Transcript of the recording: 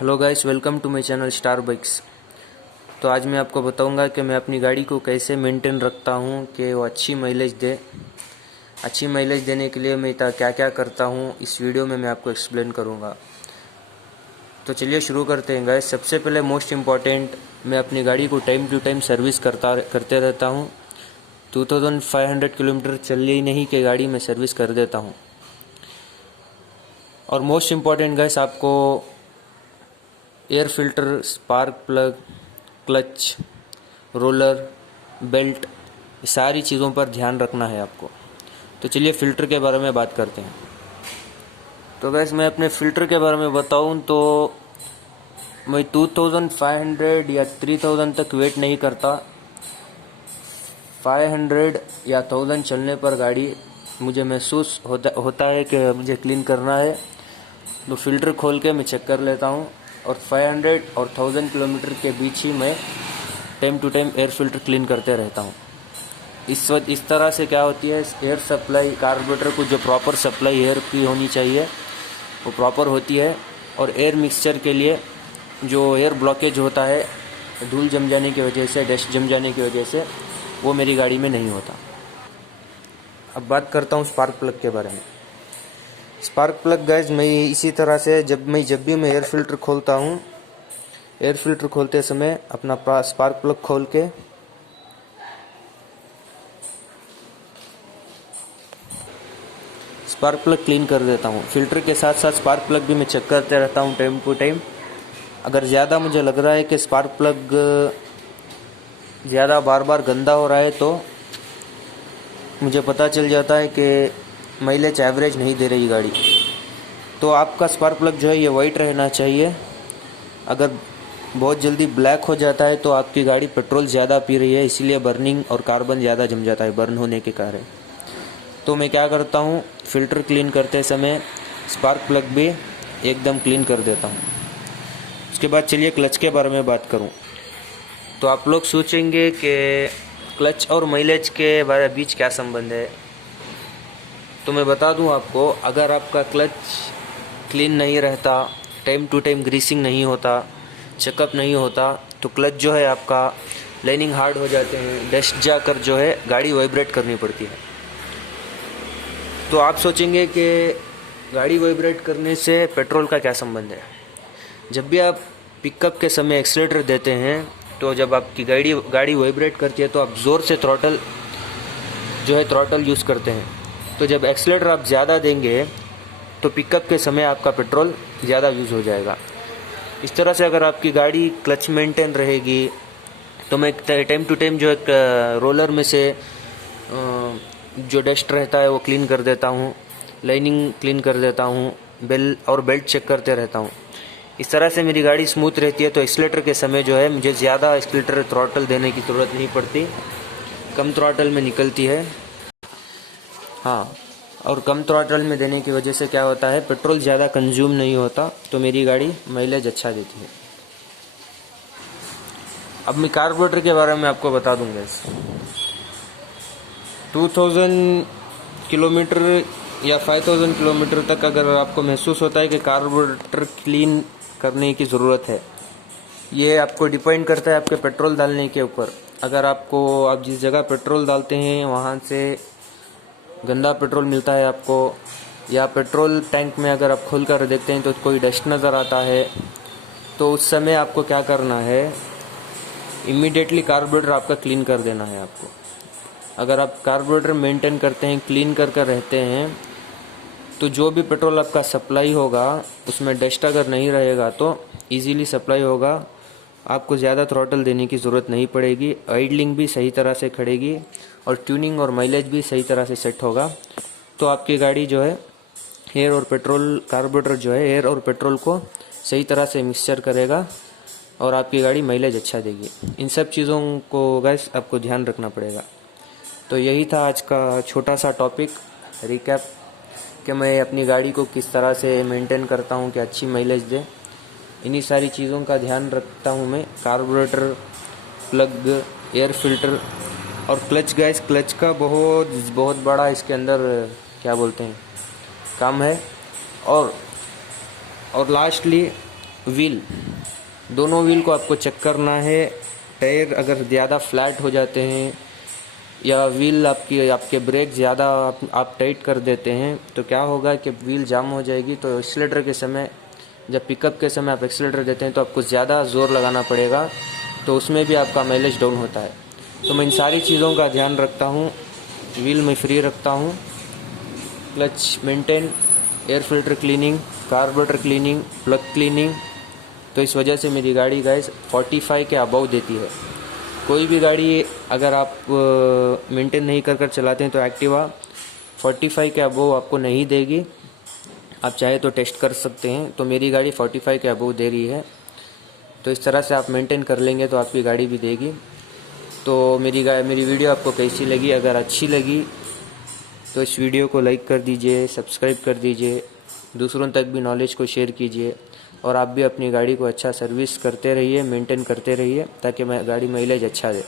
Hello guys, welcome to my channel Star Bikes. तो आज मैं आपको बताऊंगा कि मैं अपनी गाड़ी को कैसे मेंटेन रखता हूं कि वो अच्छी माइलेज दे। अच्छी माइलेज देने के लिए मैं क्या क्या करता हूं, इस वीडियो में मैं आपको एक्सप्लेन करूंगा। तो चलिए शुरू करते हैं गाइस। सबसे पहले मोस्ट इम्पॉर्टेंट, मैं अपनी गाड़ी को टाइम टू टाइम सर्विस करते रहता हूँ। 2500 किलोमीटर चल ही नहीं कि गाड़ी में सर्विस कर देता हूँ। और मोस्ट इम्पॉर्टेंट गाइस, आपको air filter, spark plug, clutch, roller, belt, ये सारी चीज़ों पर ध्यान रखना है आपको। तो चलिए फ़िल्टर के बारे में बात करते हैं। तो गैस, मैं अपने फ़िल्टर के बारे में बताऊं तो मैं 2500 या 3000 तक वेट नहीं करता। 500 या 1000 चलने पर गाड़ी मुझे महसूस होता है कि मुझे क्लीन करना है, तो फ़िल्टर खोल के मैं चेक कर लेता हूँ। और 500 और 1000 किलोमीटर के बीच ही मैं time to time air filter clean करते रहता हूँ। इस तरह से क्या होती है, एयर सप्लाई, कार्बोरेटर को जो प्रॉपर सप्लाई एयर की होनी चाहिए वो प्रॉपर होती है। और एयर मिक्सचर के लिए जो एयर ब्लॉकेज होता है धूल जम जाने की वजह से, डस्ट जम जाने की वजह से, वो मेरी गाड़ी में नहीं होता। अब बात करता हूँ स्पार्क प्लग के बारे में। स्पार्क प्लग गाइज, मैं इसी तरह से जब भी मैं एयर फिल्टर खोलता हूँ, एयर फिल्टर खोलते समय अपना स्पार्क प्लग खोल के स्पार्क प्लग क्लीन कर देता हूँ। फिल्टर के साथ साथ स्पार्क प्लग भी मैं चेक करते रहता हूँ टाइम टू टाइम। अगर ज़्यादा मुझे लग रहा है कि स्पार्क प्लग ज़्यादा बार बार गंदा हो रहा है तो मुझे पता चल जाता है कि माइलेज एवरेज नहीं दे रही गाड़ी। तो आपका स्पार्क प्लग जो है ये वाइट रहना चाहिए। अगर बहुत जल्दी ब्लैक हो जाता है तो आपकी गाड़ी पेट्रोल ज़्यादा पी रही है, इसीलिए बर्निंग और कार्बन ज़्यादा जम जाता है बर्न होने के कारण। तो मैं क्या करता हूँ, फ़िल्टर क्लीन करते समय स्पार्क प्लग भी एकदम क्लीन कर देता हूँ। उसके बाद चलिए क्लच के बारे में बात करूँ। तो आप लोग सोचेंगे कि क्लच और माइलेज के बीच क्या संबंध है। तो मैं बता दूं आपको, अगर आपका क्लच क्लीन नहीं रहता, टाइम टू टाइम ग्रीसिंग नहीं होता, चेकअप नहीं होता, तो क्लच जो है आपका लाइनिंग हार्ड हो जाते हैं, डस्ट जाकर जो है गाड़ी वाइब्रेट करनी पड़ती है। तो आप सोचेंगे कि गाड़ी वाइब्रेट करने से पेट्रोल का क्या संबंध है। जब भी आप पिकअप के समय एक्सीलरेटर देते हैं तो जब आपकी गाड़ी वाइब्रेट करती है तो आप ज़ोर से थ्रॉटल यूज़ करते हैं। तो जब एक्सीलरेटर आप ज़्यादा देंगे तो पिकअप के समय आपका पेट्रोल ज़्यादा यूज़ हो जाएगा। इस तरह से अगर आपकी गाड़ी क्लच मेंटेन रहेगी तो मैं टाइम टू टाइम जो एक रोलर में से जो डस्ट रहता है वो क्लीन कर देता हूँ, लाइनिंग क्लीन कर देता हूँ, बेल्ट चेक करते रहता हूँ। इस तरह से मेरी गाड़ी स्मूथ रहती है। तो एक्सीलरेटर के समय जो है मुझे ज़्यादा एक्सीलरेटर थ्रॉटल देने की ज़रूरत नहीं पड़ती, कम थ्रॉटल में निकलती है। हाँ, और कम थ्रॉटल में देने की वजह से क्या होता है, पेट्रोल ज़्यादा कंज्यूम नहीं होता, तो मेरी गाड़ी माइलेज अच्छा देती है। अब मैं कार्बोरेटर के बारे में आपको बता दूंगा। 2000 किलोमीटर या 5000 किलोमीटर तक अगर आपको महसूस होता है कि कार्बोरेटर क्लीन करने की ज़रूरत है, ये आपको डिपेंड करता है आपके पेट्रोल डालने के ऊपर। अगर आप जिस जगह पेट्रोल डालते हैं वहाँ से गंदा पेट्रोल मिलता है आपको, या पेट्रोल टैंक में अगर आप खोल कर देखते हैं तो कोई डस्ट नज़र आता है, तो उस समय आपको क्या करना है, इमीडिएटली कार्बोरेटर आपका क्लीन कर देना है आपको। अगर आप कार्बोरेटर मेंटेन करते हैं, क्लीन कर रहते हैं, तो जो भी पेट्रोल आपका सप्लाई होगा उसमें डस्ट अगर नहीं रहेगा तो इजीली सप्लाई होगा, आपको ज़्यादा थ्रॉटल देने की ज़रूरत नहीं पड़ेगी, आइडलिंग भी सही तरह से खड़ेगी और ट्यूनिंग और माइलेज भी सही तरह से सेट होगा। तो आपकी गाड़ी जो है कार्बोरेटर जो है एयर और पेट्रोल को सही तरह से मिक्सचर करेगा और आपकी गाड़ी माइलेज अच्छा देगी। इन सब चीज़ों को गैस आपको ध्यान रखना पड़ेगा। तो यही था आज का छोटा सा टॉपिक रिकैप, कि मैं अपनी गाड़ी को किस तरह से मेंटेन करता हूँ कि अच्छी माइलेज दे। इन्हीं सारी चीज़ों का ध्यान रखता हूँ मैं, कार्बोरेटर, प्लग, एयर फिल्टर और क्लच। गैस, क्लच का बहुत बड़ा इसके अंदर क्या बोलते हैं काम है। और लास्टली व्हील, दोनों व्हील को आपको चेक करना है। टायर अगर ज़्यादा फ्लैट हो जाते हैं या व्हील आपके ब्रेक ज़्यादा आप टाइट कर देते हैं तो क्या होगा कि व्हील जाम हो जाएगी। तो एक्सीलरेटर के समय, जब पिकअप के समय आप एक्सीलरेटर देते हैं तो आपको ज़्यादा ज़ोर लगाना पड़ेगा, तो उसमें भी आपका माइलेज डाउन होता है। तो मैं इन सारी चीज़ों का ध्यान रखता हूँ। व्हील में फ्री रखता हूँ, clutch maintain, air filter cleaning, carburettor cleaning, plug cleaning. तो इस वजह से मेरी गाड़ी गाइस 45 के अबव देती है। कोई भी गाड़ी अगर आप मेंटेन नहीं कर चलाते हैं तो एक्टिवा 45 के अबव आपको नहीं देगी। आप चाहे तो टेस्ट कर सकते हैं। तो मेरी गाड़ी 45 के अबव दे रही है। तो इस तरह से आप मेंटेन कर लेंगे तो आपकी गाड़ी भी देगी। तो मेरी वीडियो आपको कैसी लगी? अगर अच्छी लगी तो इस वीडियो को लाइक कर दीजिए, सब्सक्राइब कर दीजिए, दूसरों तक भी नॉलेज को शेयर कीजिए और आप भी अपनी गाड़ी को अच्छा सर्विस करते रहिए, मेंटेन करते रहिए ताकि गाड़ी माइलेज अच्छा दे।